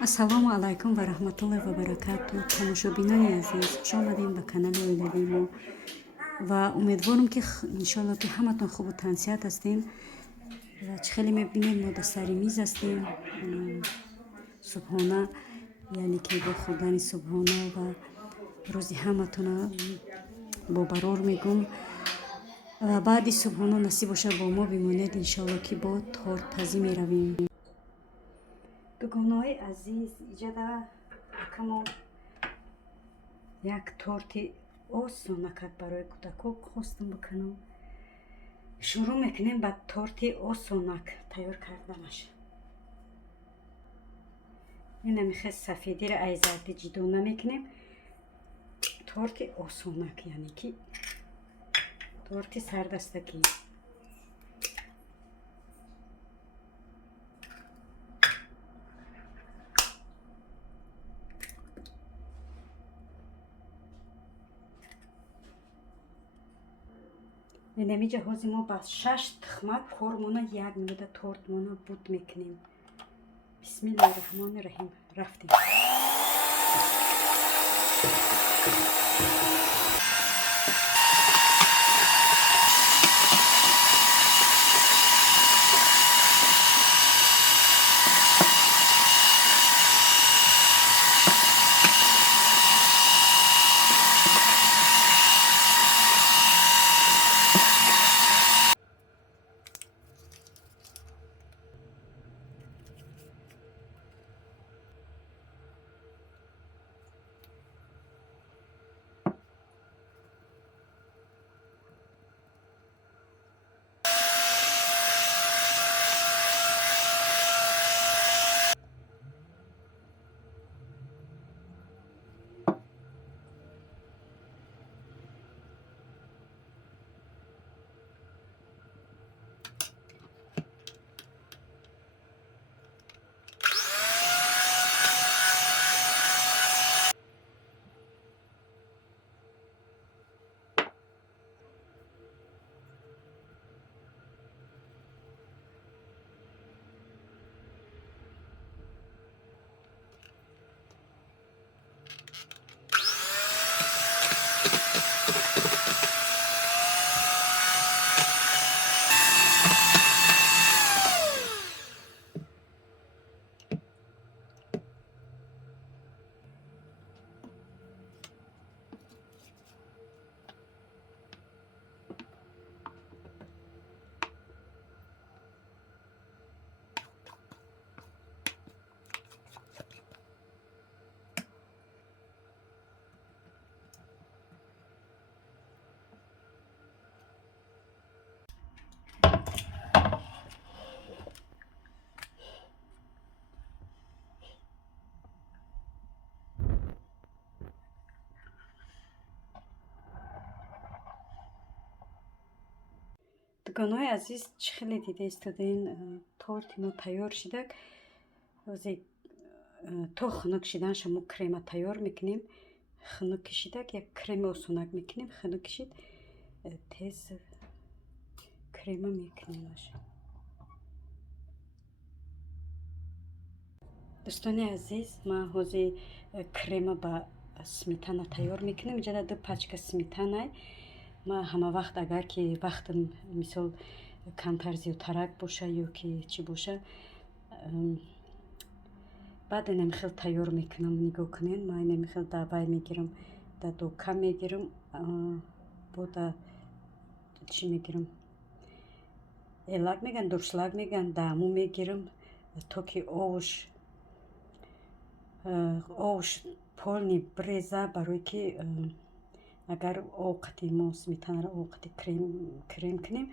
ассалому алайкум ва раҳматуллоҳи ва баракату. Тамошобинони азиз, хуш омадем ба канали оилади мо ва умедворам ки иншоалло ки ҳаматон хубу тансиҳат ҳастем ва чӣ хеле мебинем мо дар сари миз ҳастем. субҳона, яъне ки бо хӯрдани субҳона ва рӯзи ҳаматона бобарор мегум ва баъди субҳона насиб боша бо мо бимонед, иншоалло ки бо тортпазӣ меравем. дугонаҳои азиз, иҷада акамо як торти осонакак барои кӯдакон хостам бикунам. шурӯъ мекунем ба торти осонак тайёр карданаш. ина мехе сафедиро аз зарди ҷудо намекунем. торти осонак, яъне ки торти сардастагӣ. инами ҷаҳози мо ба 6 тухмак кормона 1 минута тортмона буд мекунем. бисмиллаҳи раҳмони раҳим. рафтем. дугонаҳои азиз, чӣ хеле дида истодем торти мо тайёр шидак. ҳозир то хунук шиданша мо крема тайёр мекунем. хунук кишидак як креми осонак мекунем. хунук кишид тез крема мекунемаш. дӯстони азиз, ман ҳозир крема ба сметана тайёр мекунем. иҷада 2 пачка сметанай. ман ҳама вақт агар ки вақтам мисол камтар зиёдтарак боша ё ки чӣ боша, баъд инами хел тайёр мекунам. нигоҳ кунед, ман инами хел давай мегирам, да дока мегирам, бо да чӣ мегирам, элак меган, дуршлаг меган, даму мегирам, то ки овш полни бреза, барои ки агар овқати мо сметанаро овқати крем кунем,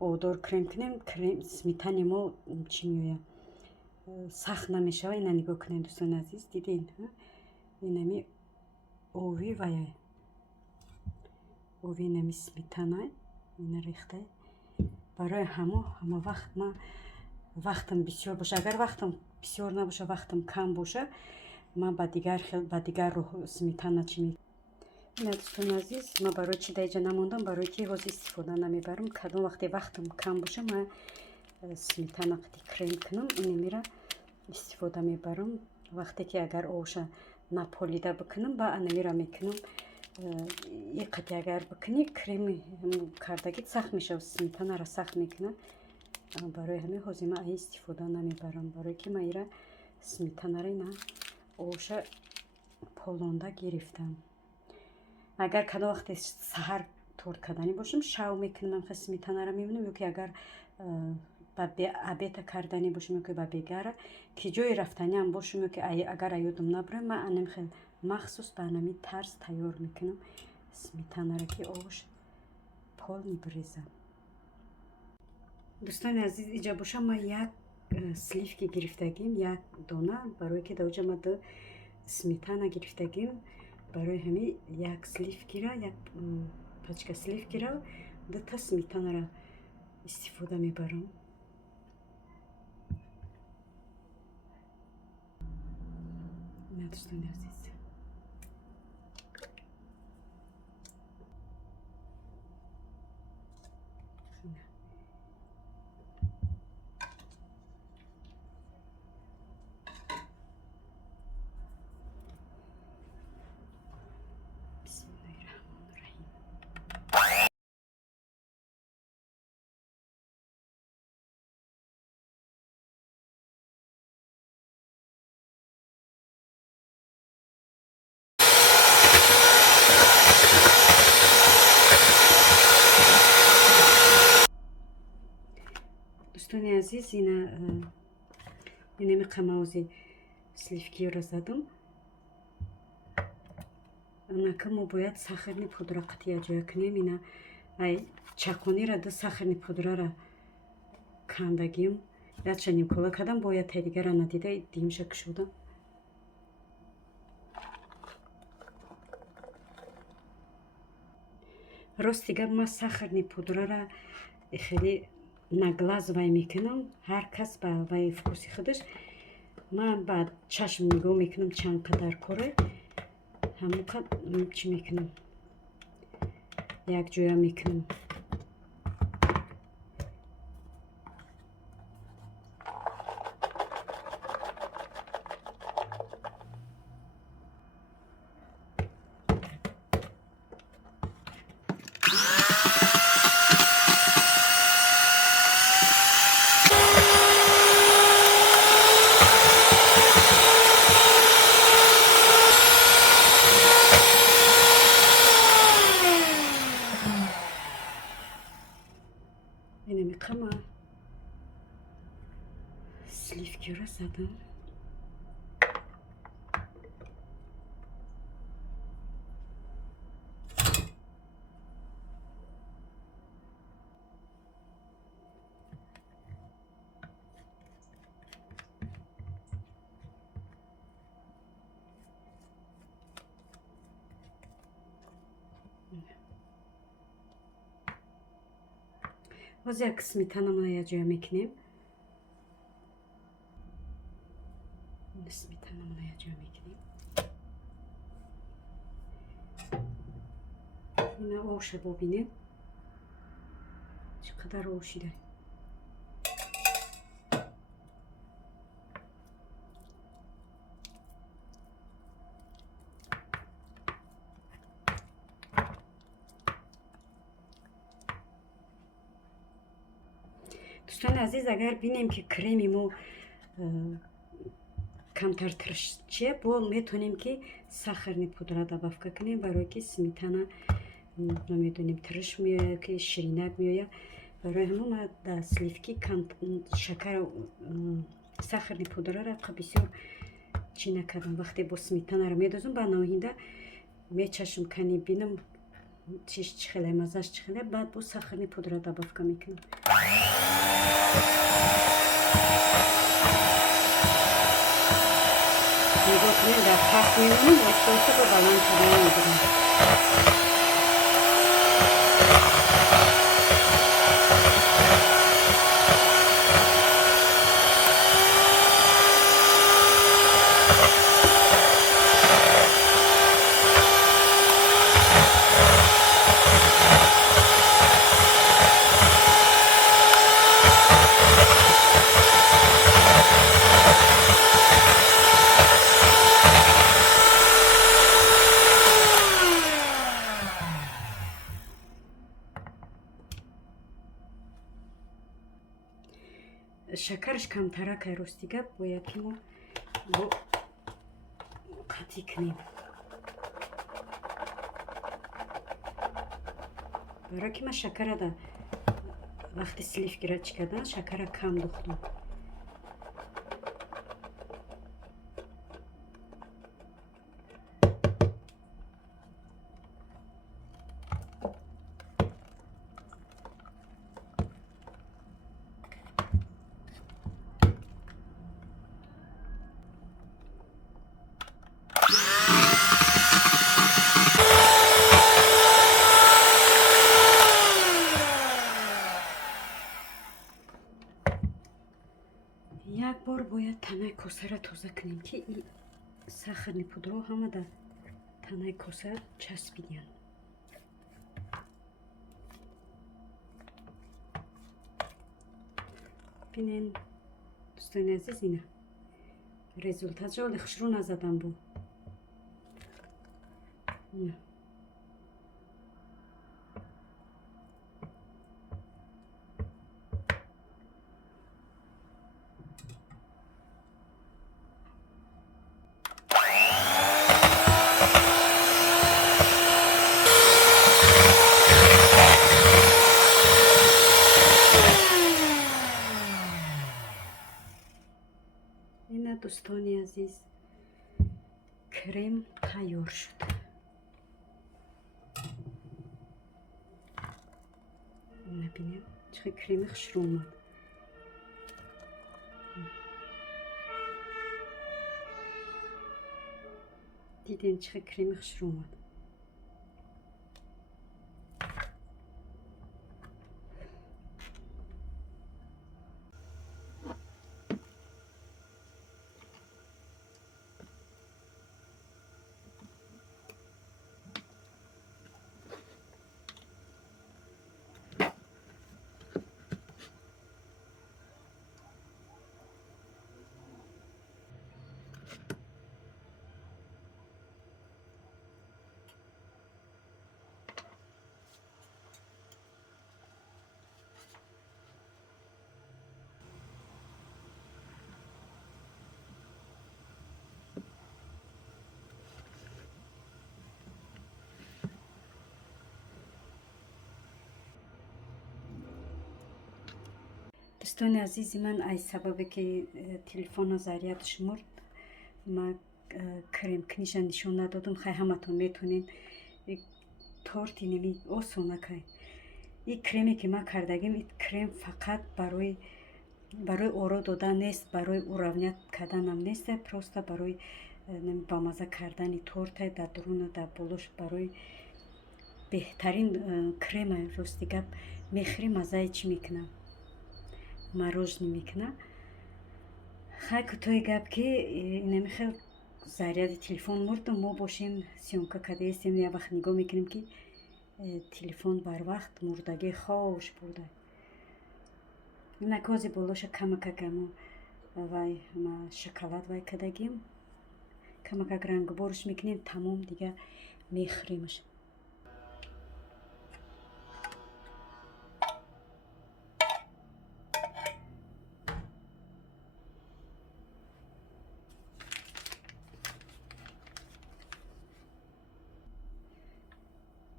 овдор крем кунем, сметани мо чӣ меояд, сахт намешавад. ина нигоҳ кунед дӯстони азиз, дидин инами ови ваяй, ови инами сметанай, ина рехта барои ҳама вақт. ман вақтам бисёр боша, агар вақтам бисёр набоша, вақтам кам боша, ман ба дигар роҳ сметана чӣ мекунам. ина дӯстони азиз, ман барои чӣ даиҷа намондам, барои ки ҳозир истифода намебарам. кадом вақте вақтам кам боша, ман сметана қати крем кунам, инамира истифода мебарам. вақте ки агар овша наполида бикунам ба анавира мекунам иқати агар бикунӣ креми кардагит сахт мешавад, сметанаро сахт мекунад. барои ҳамин ҳозир ман ин истифода намебарам, барое ки ман ира сметанаро ина овша полонда гирифтам. агар кадом вақте саҳар торт кардани бошам шав мекунам, амха сметанаро мебинам, ё ки агар ба обеда кардани бошам, ё ки ба бегара ки ҷои рафтаниам бошам, ё ки агар аёдам набурам, ман анам хел махсус ба анамин тарз тайёр мекунам сметанаро ки овш пол мебирезам. дӯстони азиз, иҷа бошам ман як сливки гирифтагим, як дона, барое ки даоҷа ман ду сметана гирифтагим. барои ҳамин як сливкира, як пачка сливкира, дута сметанаро истифода мебарам. ина дӯстони азиз, дӯстони азиз, инами қамаузи сливкиро задам. анака мо бояд сахарни пудра қатъия ҷоя кунем. ина ай чақонира ду сахарни пудрара кандагим, ячаним кола кардам, бояд тайдигара надида димша кушудам. рости гап, ман сахарни пудрара хеле наглаз вай мекунам, ҳар кас ба вай вкуси худаш. ман ба чашм нигоҳ мекунам чанд қадар коре, ҳамон қад чӣ мекунам, якҷоя мекунам. инами қама сливкиро задам. боз як сметанамона якҷоя мекунем. сметанамона якҷоя мекунем. ина овша бобинем чӣ қадар овшида. дӯстони азиз, агар бинем ки креми мо камтар тиршче, бо метонем ки сахарни пудра добавка кунем, барое ки сметана намедонем тирш меояд, ки ширинак меояд. барои ҳамон ман да сливки шакар сахарни пудрара бисёр чӣ накардам. вақте бо сметанаро медозам, ба ноҳинда мечашм кани бинам чиш чӣ хеле маззаш чӣ хеле, баъд бо сахарни пудра добавка мекунам. нигоҳ кунем, дар паст мемонам, оста баланд кардан мегирам. шакараш камтарак ростига бояд ки мо бо қатӣ кунем. барои ки ман шакарада вақти сливкиро чӣ кардам, шакара кам духтам. як бор бояд танаи косаро тоза кунем, ки ин сахарни пудро ҳама дар танаи коса часпидиянд. бинен дӯстони азиз, ина результатшо, вале хушрӯ назадам бо ина. ина дӯстони азиз, крем тайёр шуд. ина бинем чӣ хел креми хушрӯ омад. дидем чӣ хел креми хушрӯ омад. дӯстони азизи ман, аз сабабе ки телефона заряд шумурд, ман крем книша нишон надодам. хай ҳаматон метонин торти неми осонакай. ин креме ки ман кардагим, ин крем фақат барои оро додан нест, барои уравнят карданам нест, просто барои ба маза кардани торта дар дуруну дар болош, барои беҳтарин крема. рости гап мехӯри мазаи чӣ мекуна, мороженое мекуна. хай кӯтоҳи гап ки инами хел заряди телефон мурд, мо бошем сёмка кардаестем, як вақт нигоҳ мекунем ки телефон барвақт мурдагӣ хош бурда. ина кози болоша камакагамо вай ма шоколад вай кардагим, камакак рангборш мекунем, тамом дига мехӯремш.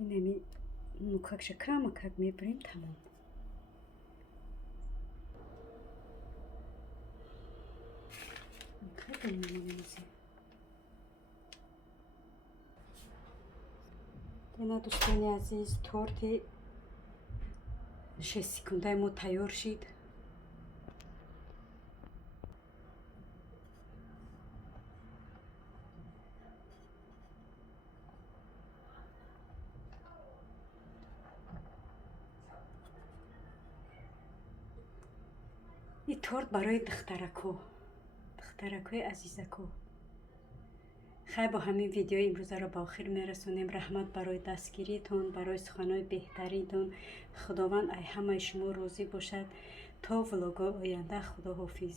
инами нукакша камакак мебурем, тамом. ина дӯстони азиз, торти 6 секундаи мо тайёр шид. ин торт барои духтаракҳои азизако. хай бо ҳамин видеои имрӯзаро ба охир мерасонем. раҳмат барои дастгиритон, барои суханои беҳтаринтон. худованд ай ҳамаи шумо розӣ бошад. то влогҳои оянда. худоҳофиз.